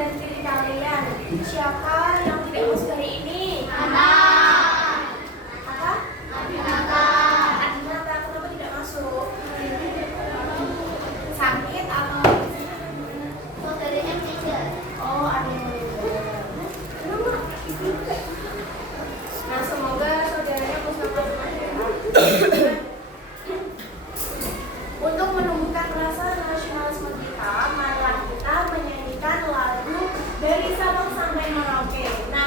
dan diri kalian. Siapa yang tidak masuk hari ini? Apa? Adinata, kenapa tidak masuk? Sakit atau? Saudaranya meninggal. Oh, ada yang meninggal. Nah, semoga saudaranya bisa masuk. Untuk menumbuhkan rasa nasionalisme kita, marilah kita menyanyikan lagu dari Sabang sampai Merauke. Nah,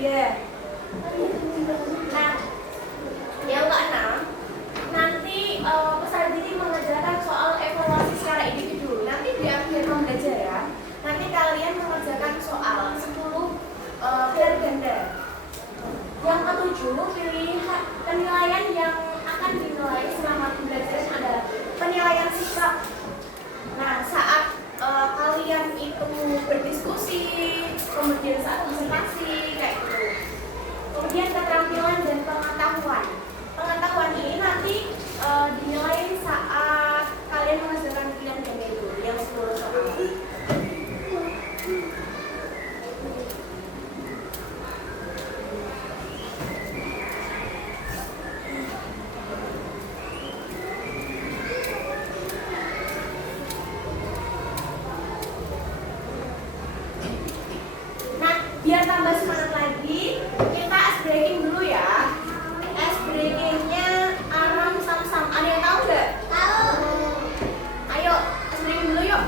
Iya. Nah, yang keenam, nanti peserta didik mengajarkan soal evaluasi secara individu. Nanti di akhir pembelajaran, nanti kalian mengerjakan soal 10 pair ganda. Yang ketujuh, penilaian yang akan dinilai selama pembelajaran adalah penilaian sikap. Nah, saat kalian itu berdiskusi, kemudian saat presentasi, kayak gitu. Kemudian keterampilan dan pengetahuan. Pengetahuan ini nanti dinilai saat kalian mengerjakan pilihan ganda itu, yang 10 soal. Biar tambah semangat lagi, kita ice breaking dulu ya. Ice breakingnya aram sam-sam. Ada yang tahu nggak? Tahu. Ayo, ice breaking dulu yuk.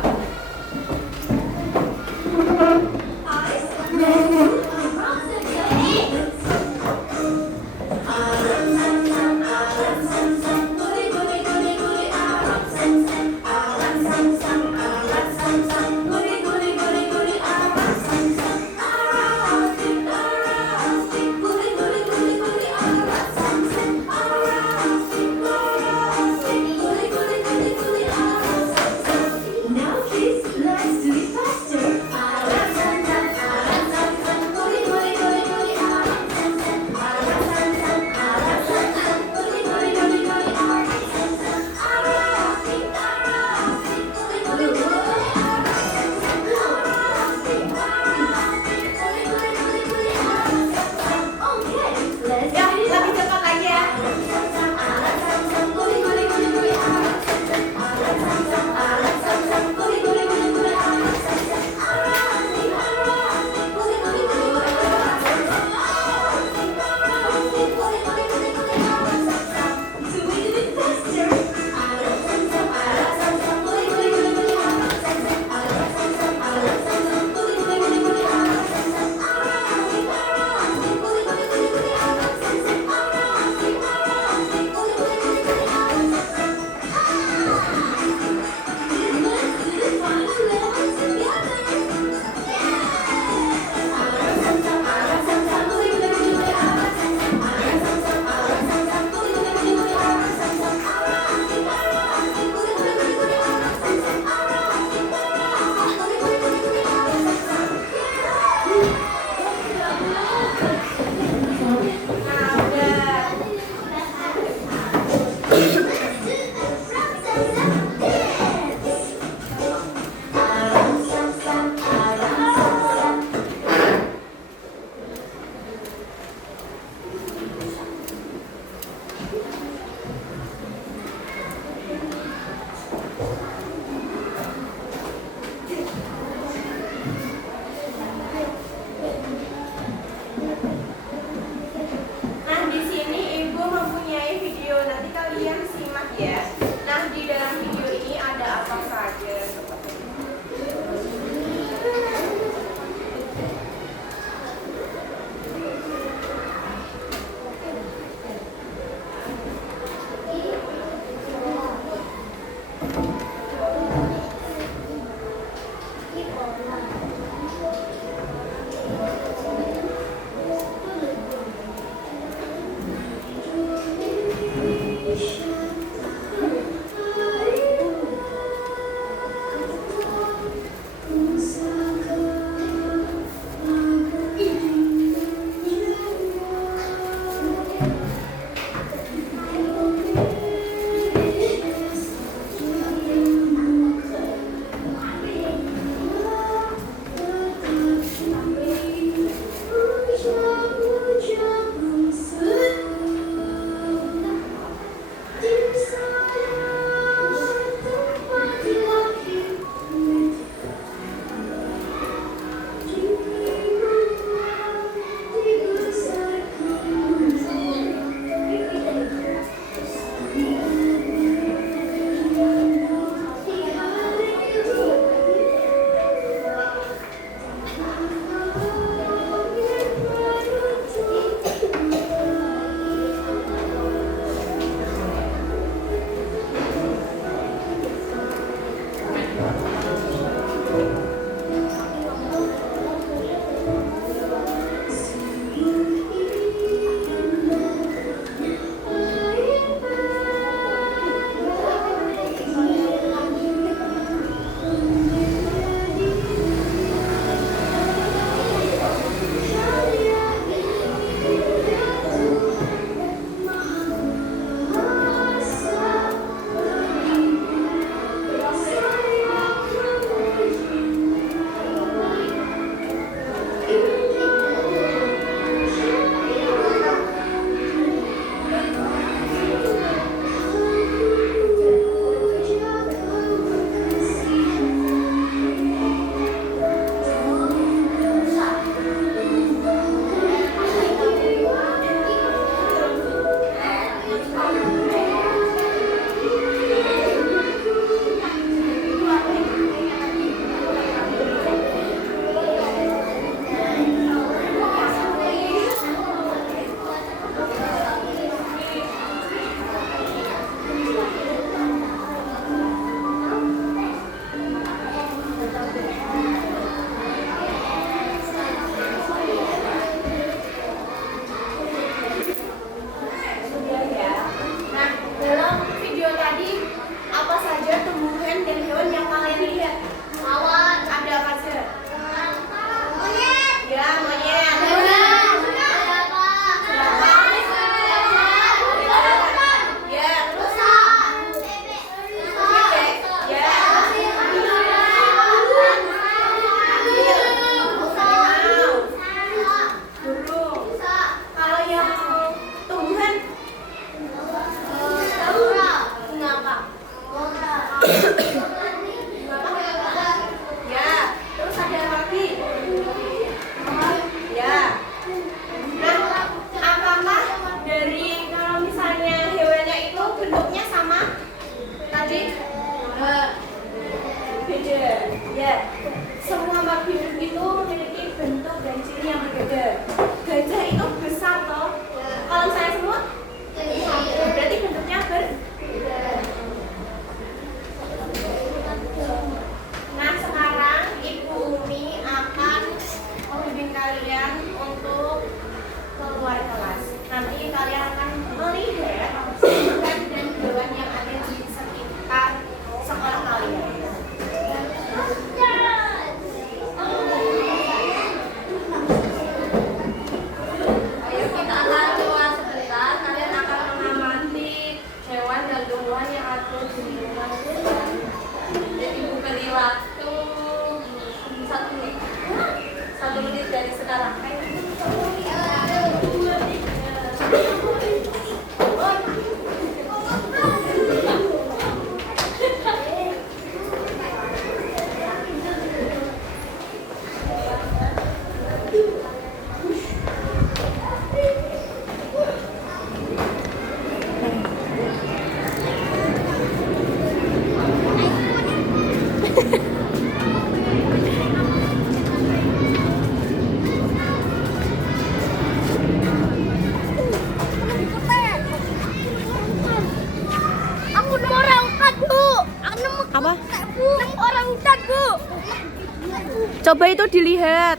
Coba itu dilihat.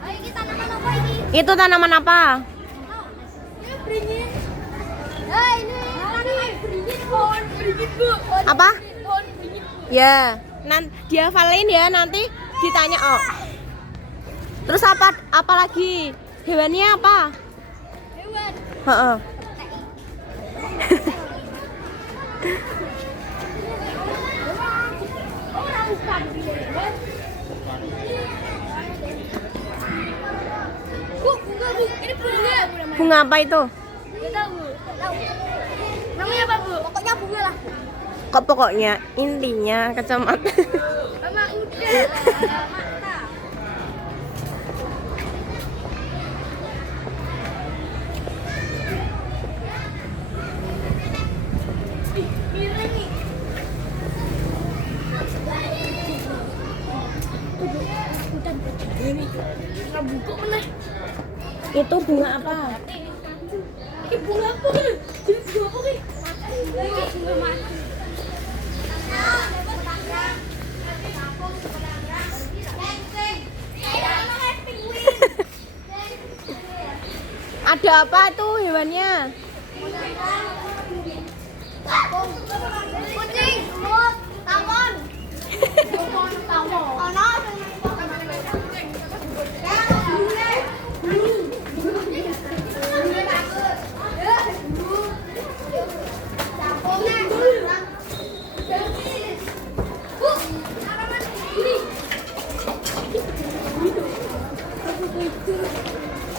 Oh, ini tanaman apa ini? Itu tanaman apa? Ini beringin. Nah, ini beringin pohon beringin, Bu. Apa? Pohon beringin. Ya, nanti dia hafalin ya, nanti ditanya oh. Terus apa lagi? Hewannya apa? Hewan. Heeh. Orang bukan. Bu, bunga, Bu. Ini bunga. Bunga apa itu? Nggak tahu, Bu. Nggak tahu. Namanya apa, Bu? Pokoknya bunga lah. Kok pokoknya intinya kacamata. Emang udah. Mantap. Miring nih. Nggak buka mana? Itu bunga apa? Ini bunga apa nih? Jadi bunga apa nih? Bunga mati. Ada apa tuh hewannya? Kucing, semut, tawon.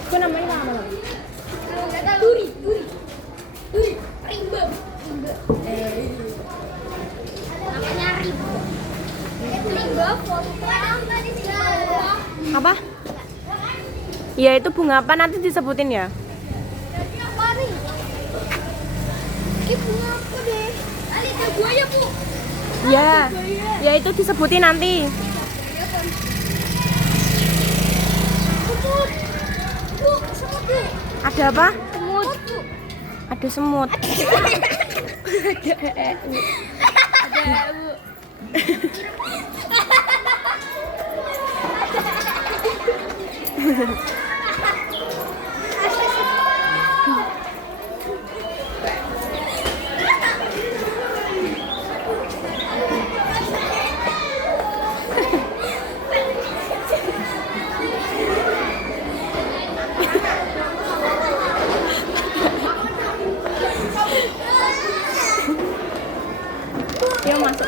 Itu namanya apa? Duri, rimba. Namanya rimba. Rimba foto di sini. Apa? Ya itu bunga apa nanti disebutin ya. Ini apa nih? Ini bunga apa deh? Ali ada buaya, Bu. Ya. Ya itu disebutin nanti. Semut. Bu, semut, Bu. Ada apa? Semut, Bu. Ada semut. Ada, Bu. Dia masuk.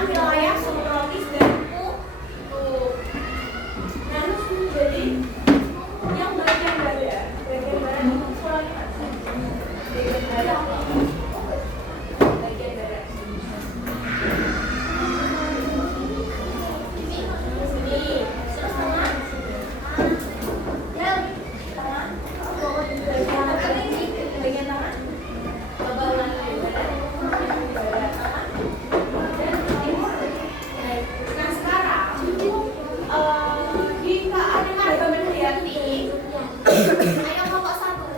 kan wilayah subtropis dan kutub. Nah, jadi yang bagian barat itu pulaunya bagian barat. Bagian barat. Sini, terus tengah. Yang tengah. Bagian tengah. Coba ulangi barat. Barat tengah. Dan timur. Nah, sekarang jika ada keanekaragaman hayati, ayo kelompok 1.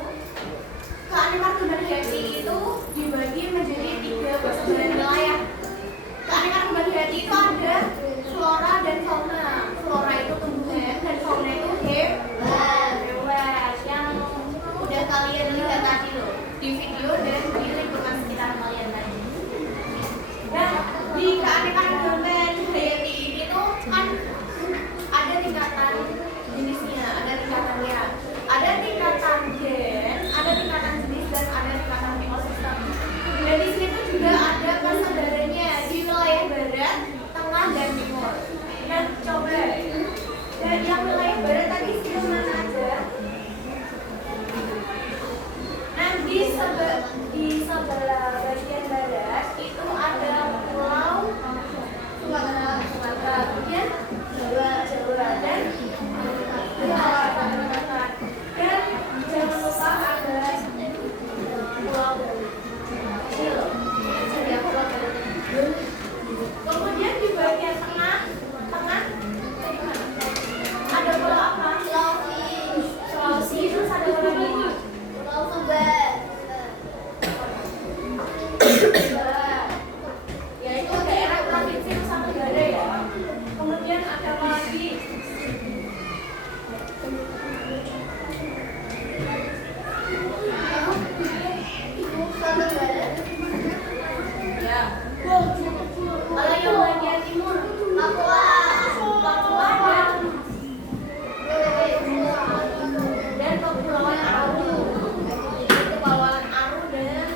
Keanekaragaman hayati itu dibagi menjadi 3 persebaran wilayah. Keanekaragaman hayati itu ada flora dan fauna. Flora itu tumbuhan dan fauna itu hewan yang udah kalian lihat tadi loh di video dan di lingkungan sekitar kalian tadi. Nah, di keanekaragaman hayati ini tuh kan ada tingkatan jenisnya, ada tingkatannya, ada tingkatan gen, ada tingkatan jenis dan ada tingkatan ekosistem. Dan di sini tuh juga ada persebarannya di wilayah barat, tengah dan timur. Dan coba, dan yang wilayah barat tadi itu mana aja? Nah, di sebelah bagian barat itu ada pulau Sumatera, kemudian Jawa dan Kalimantan. Dan jangan lupa ada Pulau Bali. Ini loh, jadi Pulau Bali. Kemudian di bagian tengah ada pulau apa? Sulawesi. Terus ada pulau lagi. Pulau Sumber. Yaitu daerah provinsi Nusa Tenggara ya. Kemudian ada apa lagi? Ya. Kalau yang bagian timur, Papua dan Kepulauan Aru. Kepulauan Aru dan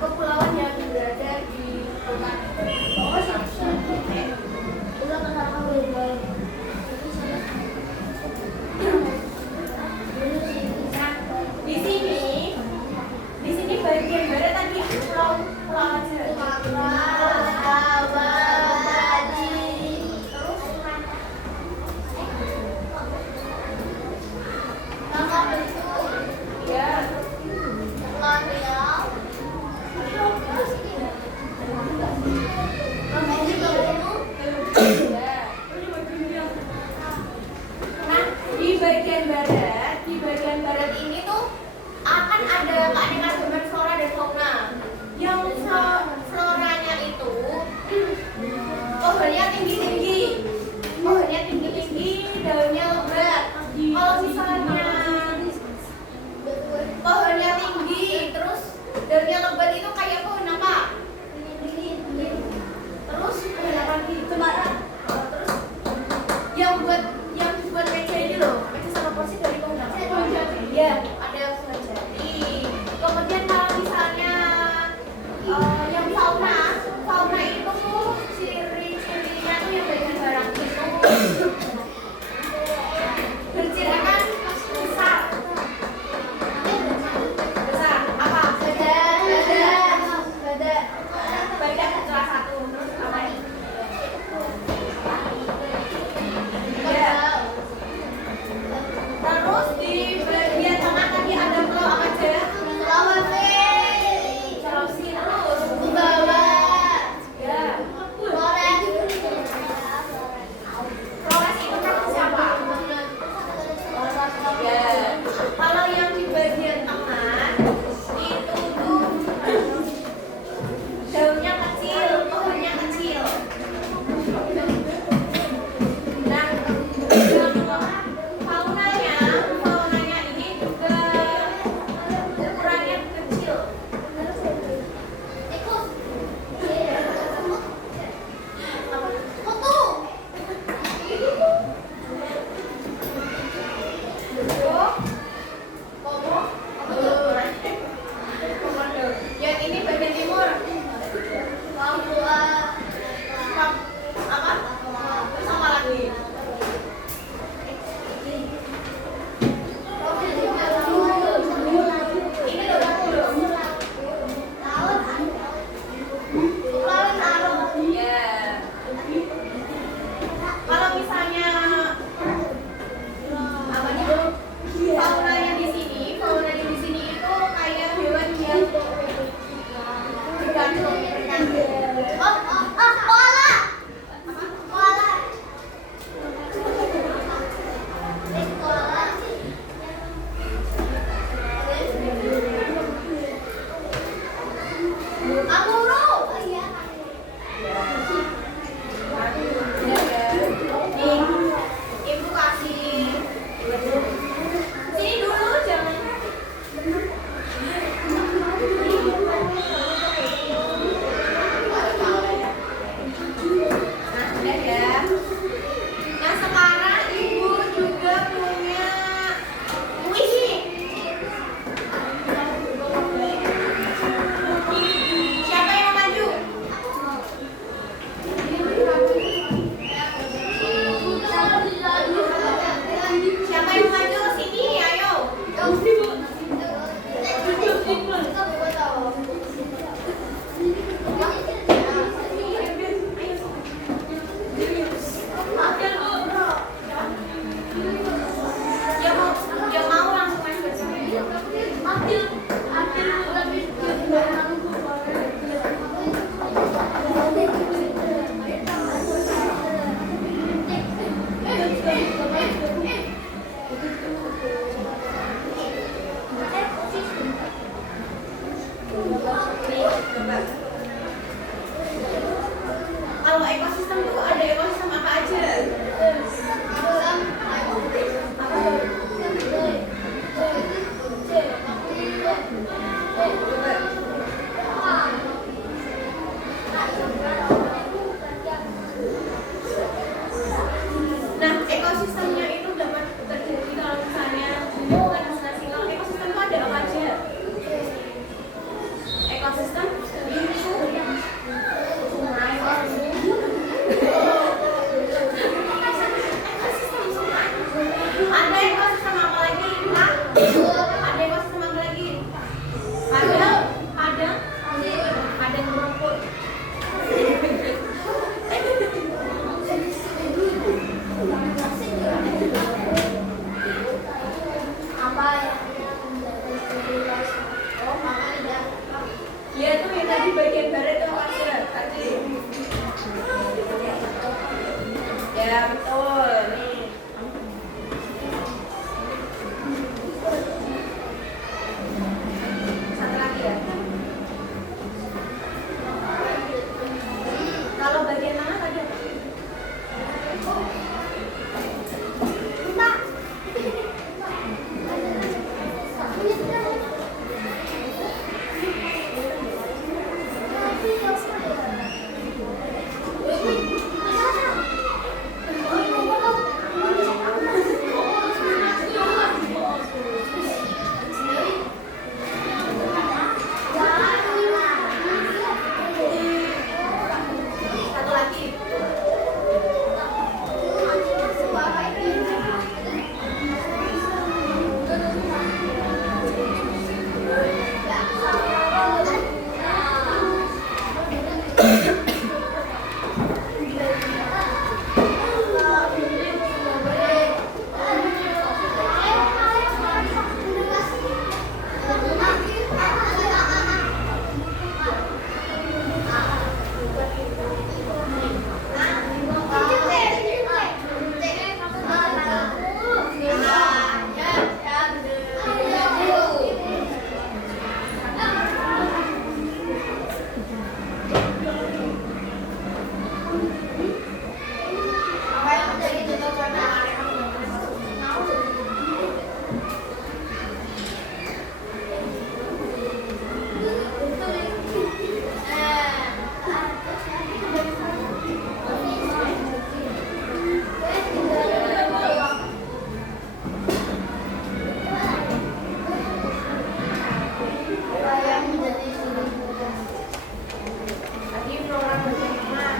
kepulauan yang berada di Bukan. Nah, di sini bagian barat tadi pulau aja. Ya. Nah, di bagian barat ini tuh akan ada keanekaragaman flora dan fauna. Yang floranya itu pohonnya tinggi-tinggi, daunnya lebat. Kalau misalnya pohonnya tinggi, terus daunnya lebat itu kayak pohon apa? Terus pohon apa lagi? Cemara. Terus yang buat meja ini loh, meja sama kursi dari pohon apa? Pohon jati. Iya, ada pohon jati. Kemudian kalau misalnya yang fauna itu tuh ciri-cirinya tuh yang bagian barang itu berciri kan besar apa? Gajah. Ada yang masuk sama apa lagi? Hah? Ada yang masuk sama apa lagi? Ada? Ada? Ada yang ngerumput. Apa ya? Oh, mama tidak. Iya tuh yang tadi bagian barat tuh pasir tadi. Ya betul nih. Satu lagi ya. Kalau bagian mana tadi? Entah. Satu lagi. Tadi program bagian mana?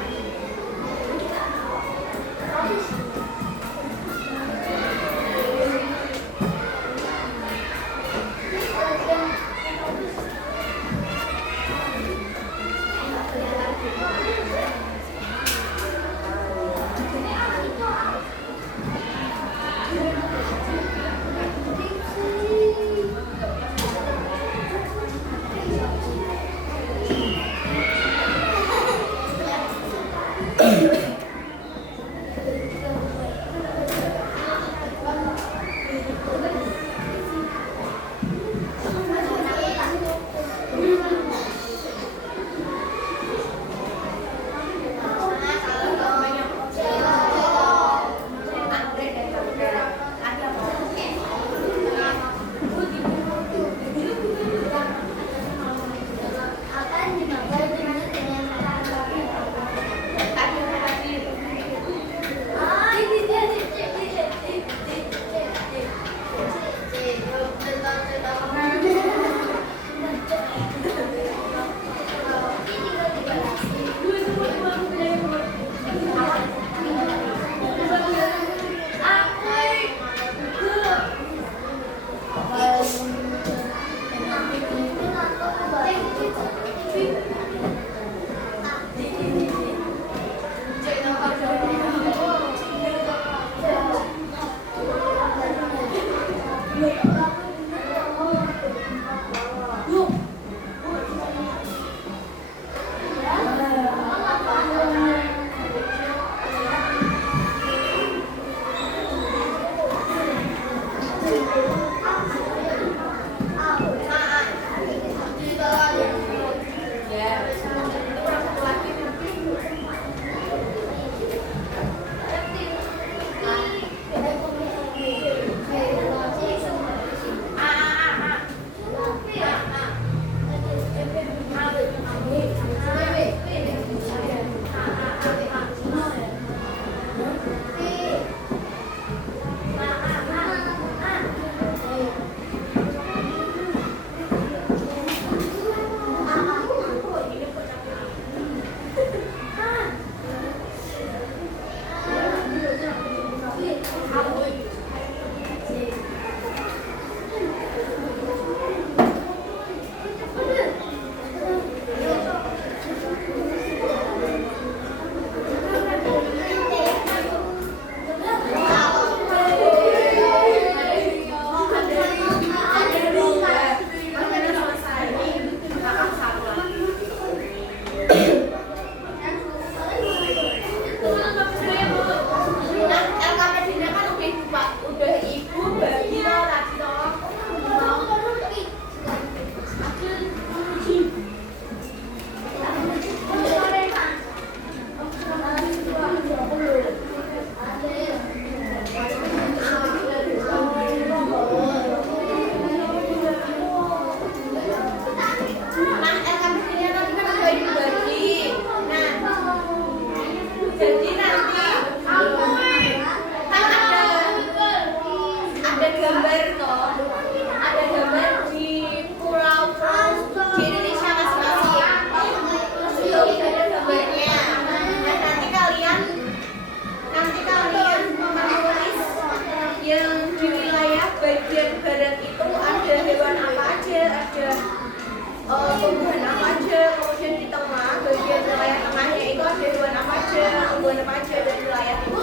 tumbuhan apa aja, kemudian di tengah bagian wilayah tengahnya itu ada hewan apa aja, tumbuhan apa aja dan wilayah itu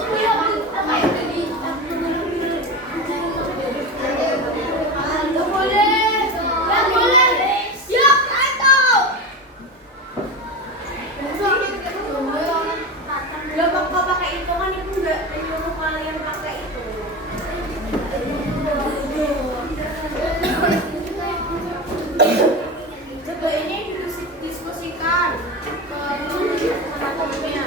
apa ya tadi? Nggak boleh. Yuk, atau nggak bakal pakai itu kan ibu nggak menyuruh kalian pakai itu. Coba ini diskusikan ke teman-temannya.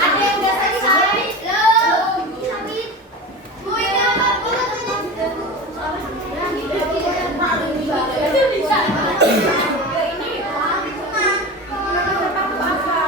Ada yang udah selesai? Loh. Mau ini apa? Itu bisa. Ya ini. Kata-kataku apa?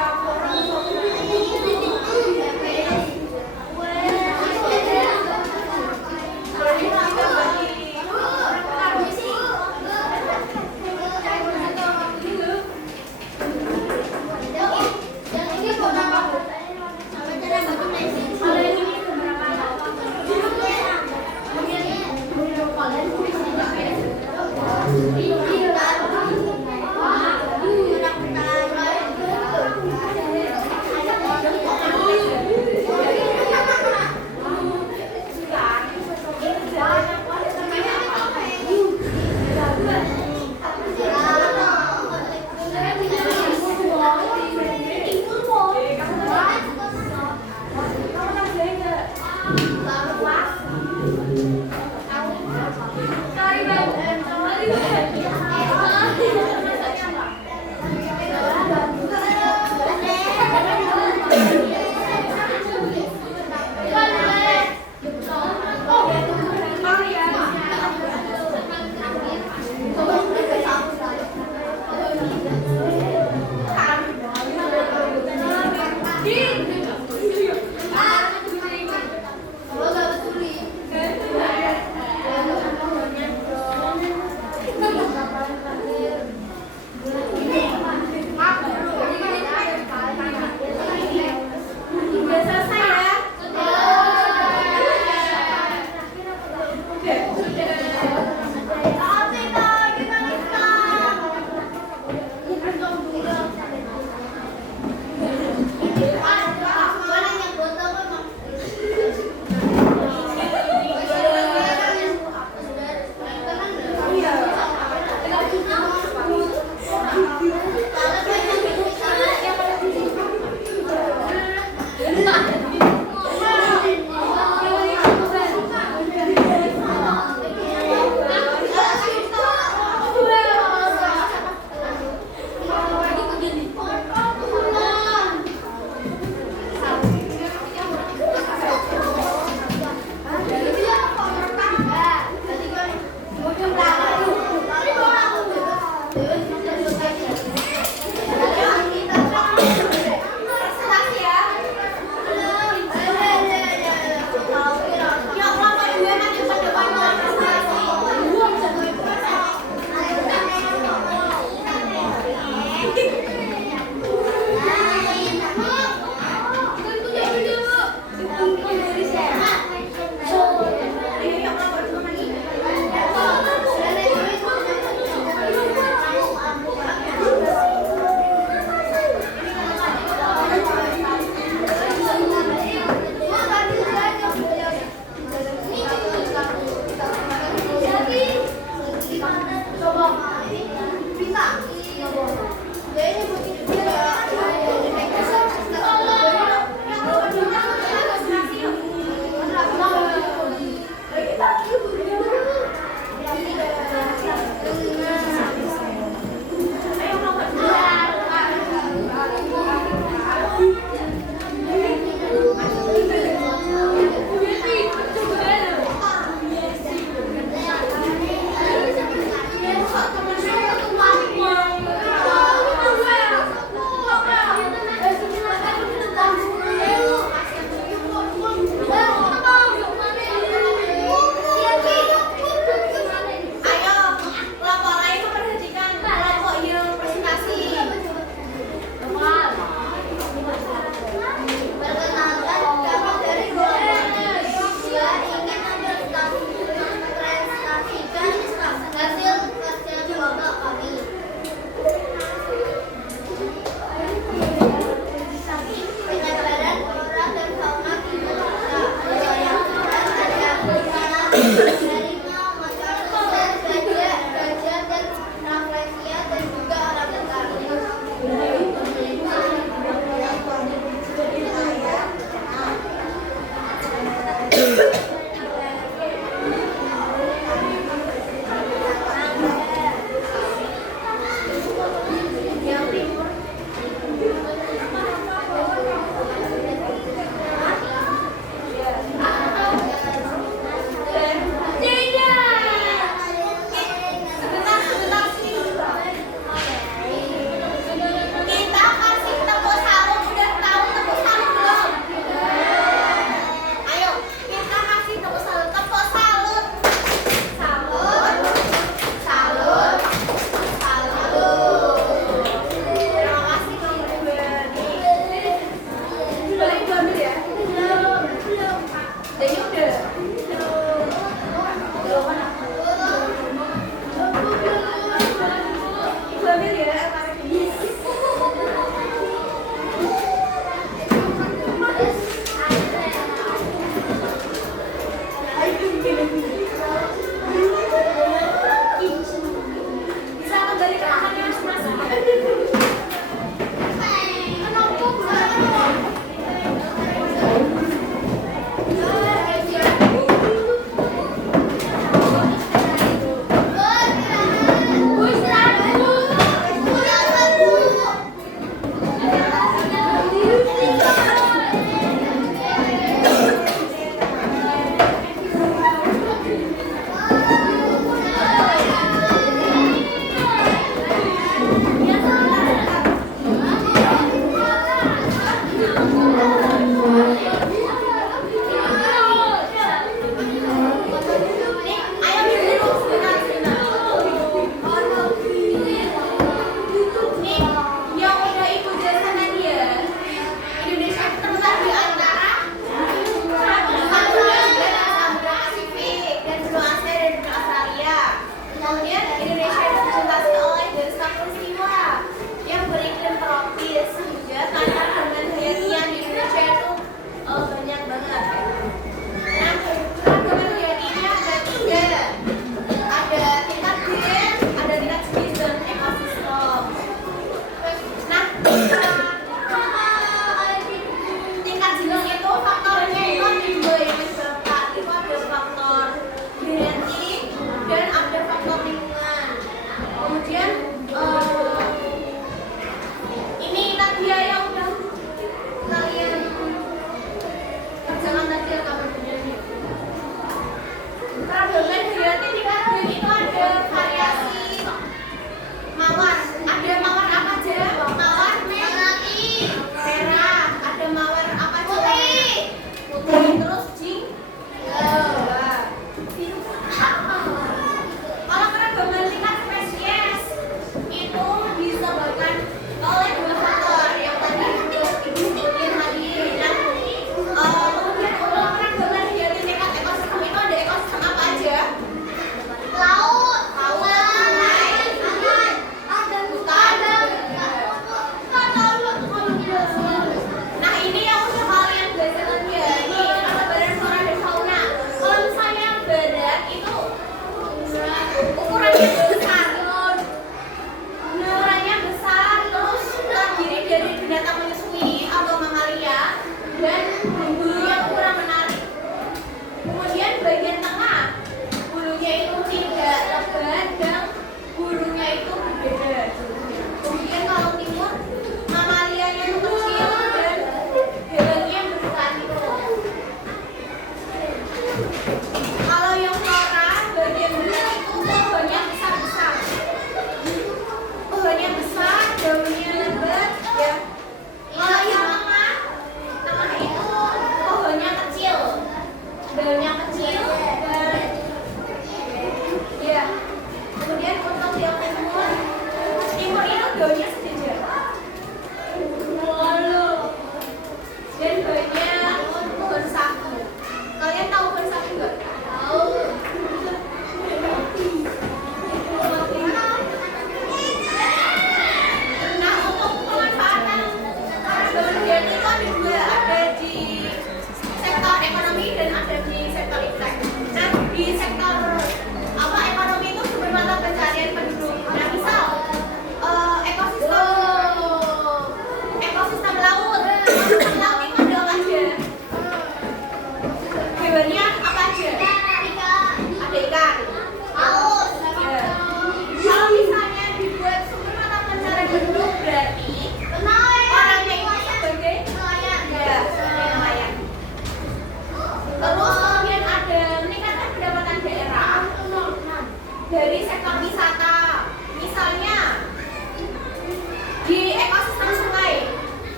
di ekosistem sungai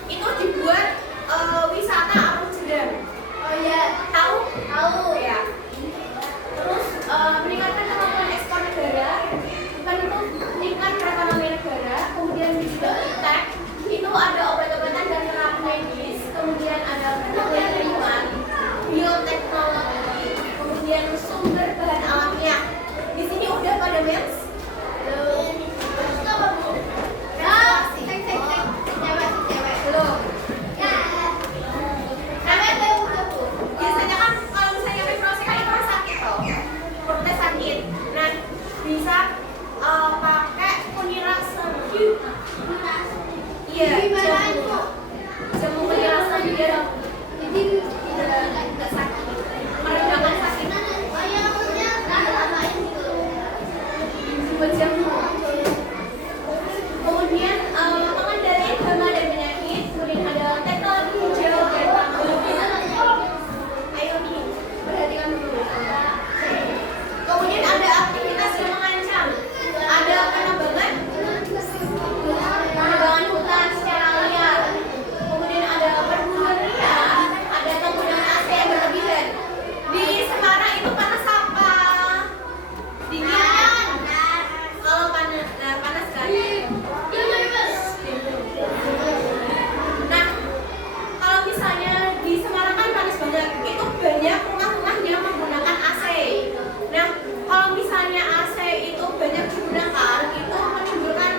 itu dibuat wisata arung jeram. Oh iya, Tahu? tahu. Ya. Terus meningkatkan kemampuan ekspor negara, bentuk tingkat perekonomian negara, kemudian juga iptek, itu ada obat-obatan dan terapi medis, kemudian ada penelitian lingkungan, bioteknologi, kemudian sumber bahan alamiah. Di sini udah pada mens? Belum. Belum. Biasanya kan kalau misalnya menstruasi kan itu kan sakit toh, perutnya sakit. Nah bisa pakai kunirasem. Iya. Jamu kunirasem biar tidak sakit, meredakan sakit. Buat jamu. Kemudian pengendalian hama dan penyakit. Kemudian ada teknologi hijau dan ramah. Ayo nih, perhatikan dulu. Kemudian ada aktivitas yang mengancam. Ada penebangan hutan secara liar. Kemudian ada perburuan liar. Ada penggunaan AC yang berlebihan. Di Semarang itu panas apa? Dingin. Kalau panas, nah panas kan? Nah, kalau misalnya di Semarang kan panas banget, itu banyak rumah-rumah yang menggunakan AC. Nah, kalau misalnya AC itu banyak digunakan, itu menimbulkan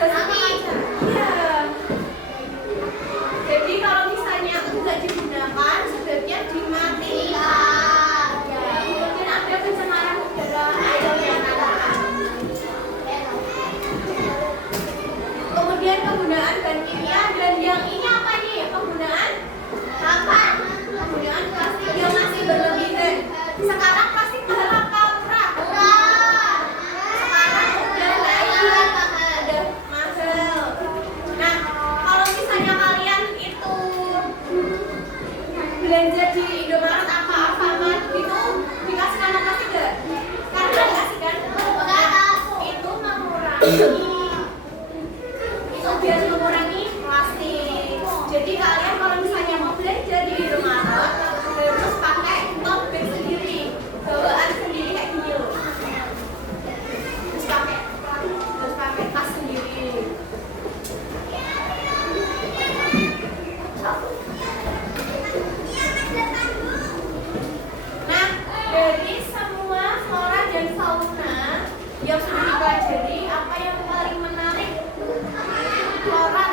gas kaca. Iya. Jadi kalau misalnya tidak digunakan, sebaiknya dimatikan. Ya, kemudian ada pencemaran udara, air yang ada. Kemudian penggunaan bahan kimia dan yang ini apa nih? Penggunaan plastik yang masih berlebihan. Sekarang plastik mahal apa murah? Sekarang udah naik, udah mahal. Nah, kalau misalnya kalian itu belanja di Indomaret apa Alfamart itu dikasih nama plastik gak? Sekarang nggak dikasih kan? Itu biar mengurangi plastik. Jadi kalian kalau misalnya mau belanja di Indomaret harus pakai tote bag sendiri, bawaan sendiri kayak gini loh. Harus pakai tas sendiri. Nah, dari semua flora dan fauna yang sudah dipelajari, apa yang paling menarik? Flora